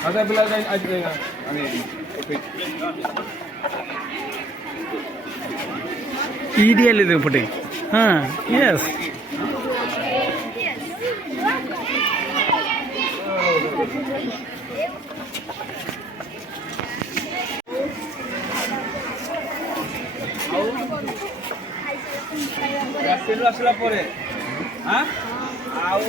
Ada bila aja ani EDL ಇದು ಪುಟಿ ಹಾಂ ಎಸ್ ରାସ୍ତାରୁ ଆସିଲା ପରେ ହାଁ ଆଉ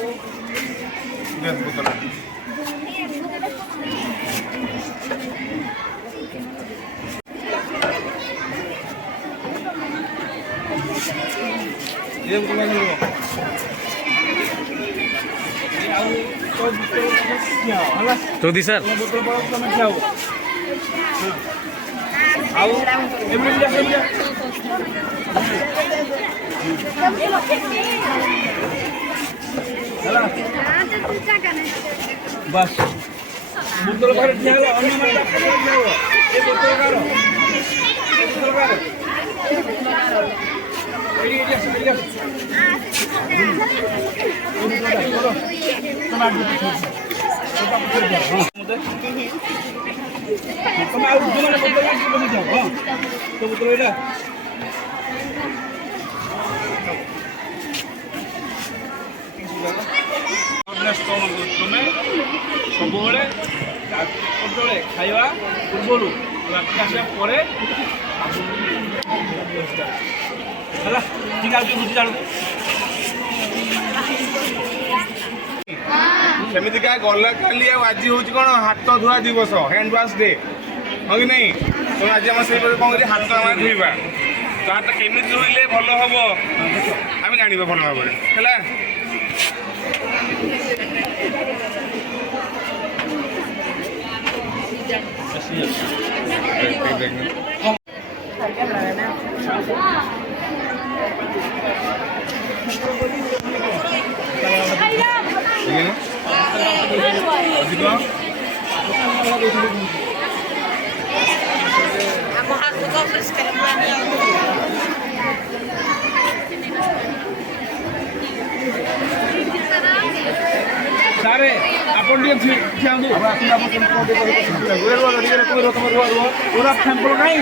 ଚୌଧୁରୀ ସାର୍ ଆଉ ଏମିତି ହେଲା ବାସ୍ ବୋତଲ ପାଖରେ ଠିଆ ହେଲା ଅନ୍ୟମାନେ ଠିଆ ହେବ ଏ ବୋତଲ କାର ଏଇଠି ଆସ ତମେ ଆଉ ଯୋଉମାନେ ବୋତଲ ଯାଅ ହଁ ତ ବୋତଲ ଏଇଟା ତମେ ସବୁବେଳେ ଯେତେବେଳେ ଖାଇବା ପୂର୍ବରୁ ରାତି ଆସିବା ପରେ ହେଲା ଠିକ ଅଛି ବୁଝି ଜାଣୁ ସେମିତିକା ଗଲା କାଲି ଆଉ ଆଜି ହେଉଛି କ'ଣ ହାତ ଧୁଆ ଦିବସ ହ୍ୟାଣ୍ଡ ୱାଶ୍ ଡେ ହଁ କି ନାହିଁ ତେଣୁ ଆଜି ଆମେ ସେଇପରି କ'ଣ କରି ହାତ ଆମେ ଧୋଇବା ତ ହାତ କେମିତି ଧୋଇଲେ ଭଲ ହେବ ଆମେ ଜାଣିବା ଭଲ ଭାବରେ ହେଲା ସାରେ ଆପଣ ଟିକେ ଠିଆନ୍ତୁ ପୁରା ସାମ୍ପଲ୍ ନାହିଁ